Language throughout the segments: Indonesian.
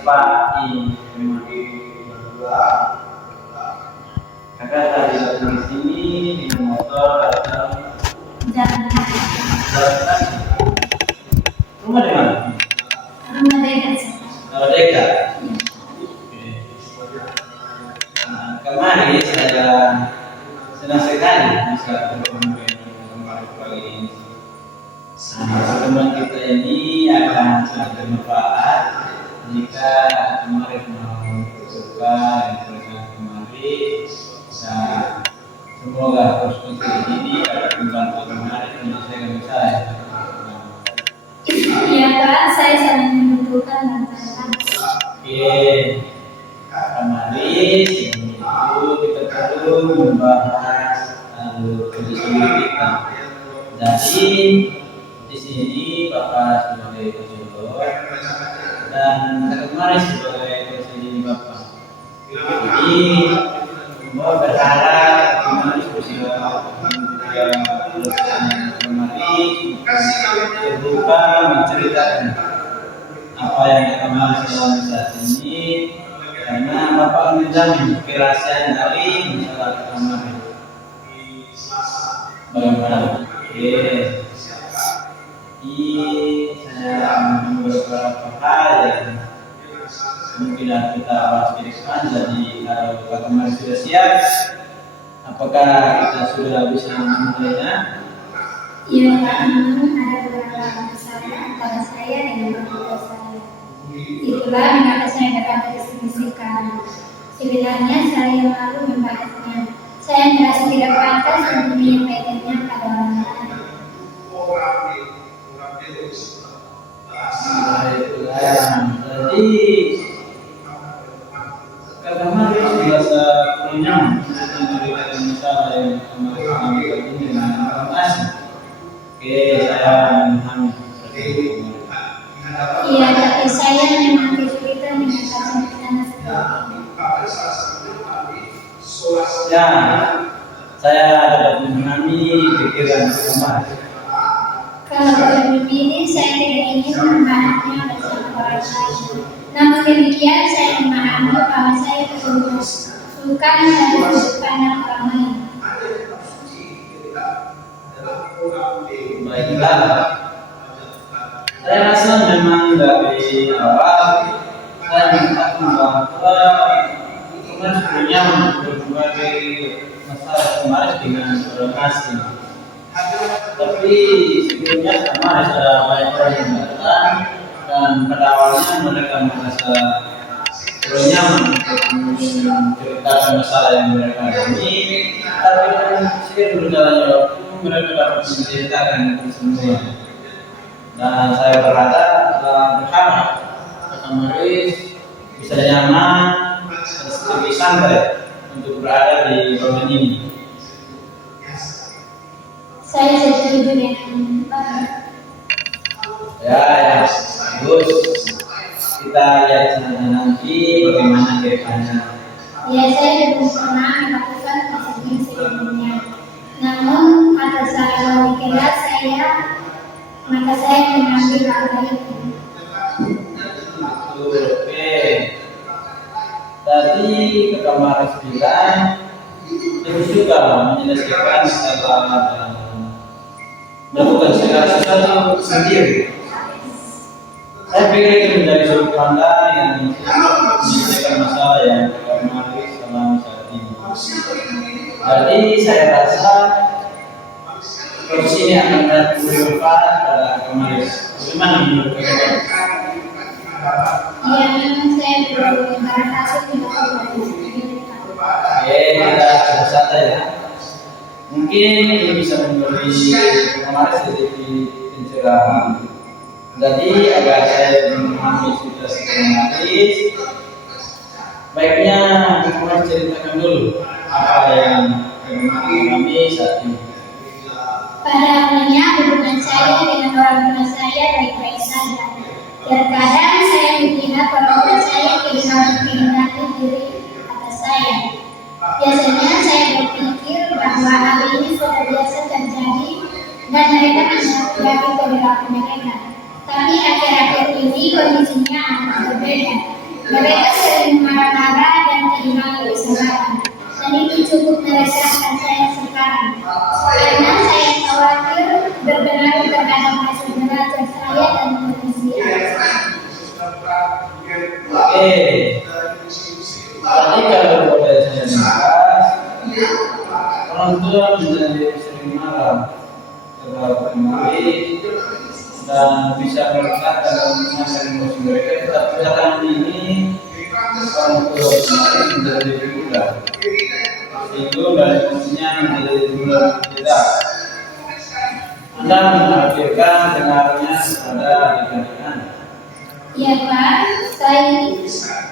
Pak I. Kakak tadi datang di sini di motor atau jalan kaki. jalan kaki? Rumah di mana? Rumah dekat. Oh, dekat. Kemarin saya senang sekali bisa bertemu dengan kali ini. Pertemuan kita ini akan sangat bermanfaat jika kemarin mau suka dan program kemarin. Nah, semoga terus seperti ini akan membantu kemarin menyelesaikan saya. Iya Pak, saya sangat membutuhkan bantuan. Oke, kemarin itu kita perlu membahas kondisi kita. Jadi di sini Bapak sebagai konselor dan kemarin sebagai konselor Bapak. Jadi mau berharap kemarin bisa kemarin terbuka menceritakan apa yang kemarin alami saat ini, karena Bapak menjamin kerahasiaan dari masalah kemarin. Bagaimana? Oke. Saya beberapa hal yang mungkin kita bahas ke depan. Jadi kalau kemarin sudah siap, apakah kita sudah bisa memulainya? Iya Pak, memang ada beberapa masalah antara saya dengan orang saya. Itulah mengapa saya dapat diskusikan. Sebenarnya saya malu membahasnya. Saya merasa tidak pantas untuk menyampaikannya pada orang lain. Jadi kemarin biasa punya menceritakan masalah yang kemarin ini dengan orang asing. Oke, saya memahami. Iya, tapi saya memang kesulitan menyatakan rencana seperti ini. Ya, saya dapat memahami pikiran kemarin. Kalau boleh memilih, saya tidak ingin membahasnya bersama orang lain. Namun demikian, saya memahami bahwa saya kesulitan dan sudut pandang orang lain. Baiklah, saya rasa memang dari awal saya mengatakan bahwa kemarin sebenarnya berbagai masalah kemarin dengan orang asing. Tapi sebelumnya kemarin ada banyak orang yang datang dan pada awalnya mereka merasa kurang nyaman untuk menceritakan masalah yang mereka alami. Tapi dengan seiring berjalannya waktu mereka dapat menceritakan itu semua. Dan saya berharap kemarin bisa nyaman dan lebih santai untuk berada di ruangan ini. Saya setuju dengan Bapak. Ya, bagus. Kita lihat saja nanti bagaimana ke depannya. Ya, saya belum pernah melakukan prosesnya sebelumnya. Namun atas saran kelas maka saya mengambil langkah itu. Oke. Tadi kemarin bilang lebih suka menyelesaikan masalah dan melakukan segala sesuatu sendiri. Saya pikir itu menjadi sudut pandang yang menyelesaikan masalah yang kemarin selama saat ini. Jadi saya rasa proses ini akan bermanfaat pada kemarin. Bagaimana menurut kalian? Ya, memang saya belum berhasil melakukan Kita coba saja ya. Mungkin ini bisa memberi kemarin sedikit pencerahan. Jadi agar saya memahami situasi kemarin, baiknya kemarin ceritakan dulu apa yang kemarin kami saat ini. Pada awalnya hubungan saya dengan orang tua saya baik-baik saja. Terkadang saya mengira orang tua saya kehilangan diri atas saya. Biasanya saya berpikir bahwa hal ini sudah biasa terjadi dan mereka menanggapi perilaku mereka. Tapi akhir-akhir ini kondisinya amat berbeda. Mereka sering marah-marah dan kehilangan kesabaran. Dan itu cukup meresahkan saya sekarang. Karena saya khawatir berpengaruh terhadap hasil belajar saya dan kondisi anak. Oke. Tadi kalau boleh saya bahas, orang tua menjadi sering marah terhadap murid dan bisa melekat dalam masalah emosi mereka. Tetapi sekarang ini orang tua kemarin menjadi mudah. Itu dari fungsinya menjadi mudah tidak. Anda menafsirkan dengarnya pada adik-adik Anda. Ya Pak,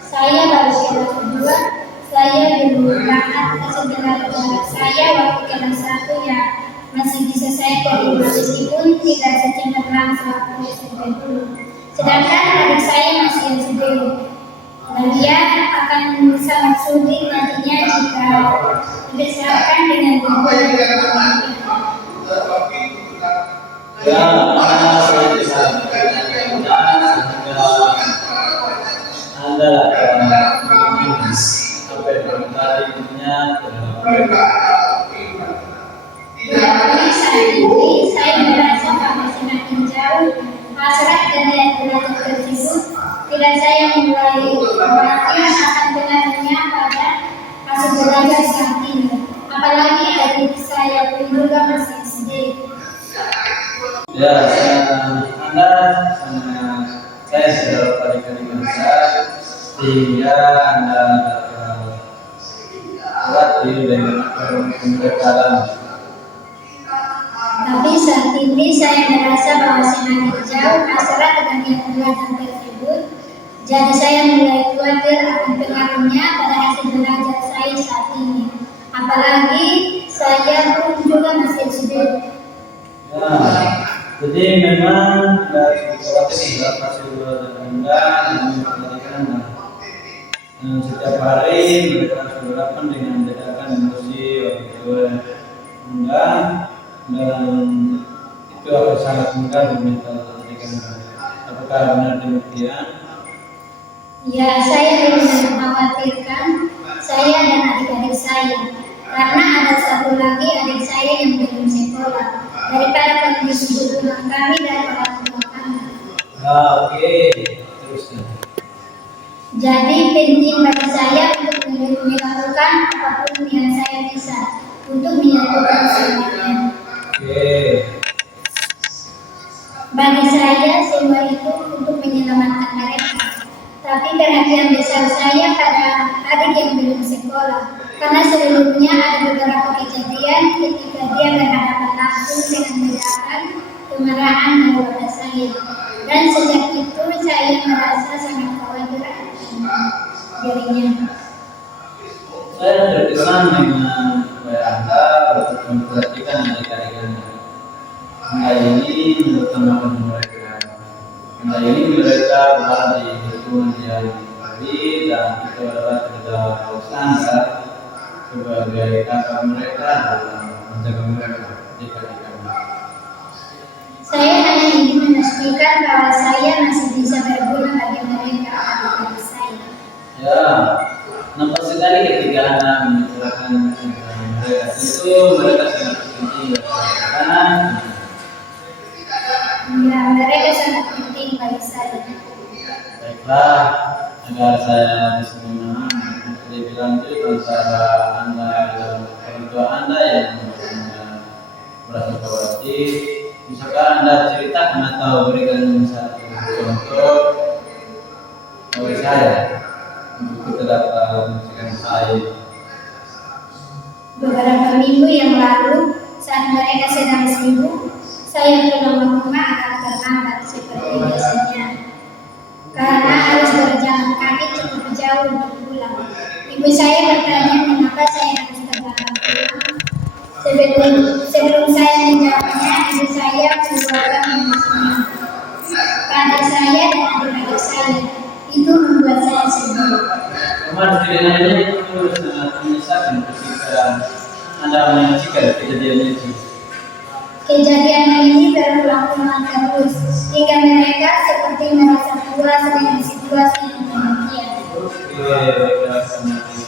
saya baru kelas 2. Saya belum berangkat ke sebenarnya. Saya waktu kelas 1 ya masih bisa saya terima meskipun tidak secemerlang sewaktu SMP dulu. Sedangkan adik saya masih SD. Dan dia akan sangat sulit nantinya jika dibesarkan dengan lingkungan yang berbeda. Ya, karena saya tidak Anda sampai bertanya Jadi saat ini saya merasa bahwa semakin jauh hasrat dan niat belajar tersebut tidak saya mulai khawatir akan pengaruhnya pada hasil belajar saat ini. Apalagi adik saya pun juga masih SD. ya, Anda saya sudah kali-kali besar sehingga Anda berarti dengan pembekalan. Tapi saat ini saya merasa bahwa semakin jauh hasrat dan niat belajar tersebut, jadi saya mulai khawatir akan pengaruhnya pada hasil belajar saya saat ini. Apalagi saya pun juga masih SD. Ya, jadi memang dari beberapa tidak hasil belajar Anda menjadikan setiap hari mereka berhadapan dengan bedakan emosi orang tua Anda dan itu akan sangat mengganggu mental pendidikan. Apakah benar demikian? Ya, saya benar-benar mengkhawatirkan saya dan adik-adik saya. Karena ada satu lagi adik saya yang belum sekolah. Daripada kondisi hubungan kami dan orang tua kami. Oke, terusnya. Jadi penting bagi saya untuk melakukan apapun yang saya bisa untuk menyatukan semuanya. Oke. Bagi saya semua itu untuk menyelamatkan mereka. Tapi perhatian besar saya pada adik yang belum sekolah. Karena sebelumnya ada beberapa kejadian ketika dia berhadapan langsung dengan ledakan kemarahan keluarga saya. Dan sejak itu saya merasa sangat khawatir dirinya. Saya terkesan dengan supaya Anda untuk memperhatikan adik-adik Anda. Anda ini mengutamakan mereka. Anda ini mereka berada di lingkungan yang baik dan itu adalah tanggung jawab Anda sebagai kakak mereka dalam menjaga mereka adik-adik Anda. Saya hanya ingin memastikan bahwa saya masih bisa berguna bagi mereka adik-adik saya. Ya, nampak sekali ketika Anda membicarakan tentang mereka itu mereka sangat penting karena Ya, mereka sangat penting bagi saya. baiklah agar saya bisa memahami dia bilang itu antara Anda dan orang tua Anda yang merasa khawatir. Misalkan Anda ceritakan atau berikan satu contoh bagi saya untuk kita dapat mencegah saya. Beberapa minggu yang lalu, saat mereka sedang sibuk, saya pulang rumah agak terlambat seperti biasanya. Karena harus berjalan kaki cukup jauh untuk pulang. Ibu saya bertanya mengapa saya harus terlambat pulang. Sebelum saya menjawabnya, ibu saya mengeluarkan emosinya pada saya dan adik-adik saya. Itu membuat saya sedih. Kejadian itu sangat menyesalkan ketika Anda menyaksikan kejadian itu. Kejadian ini berulang-ulang terus hingga mereka seperti merasa puas dengan situasi yang demikian. Oke, baiklah, selamat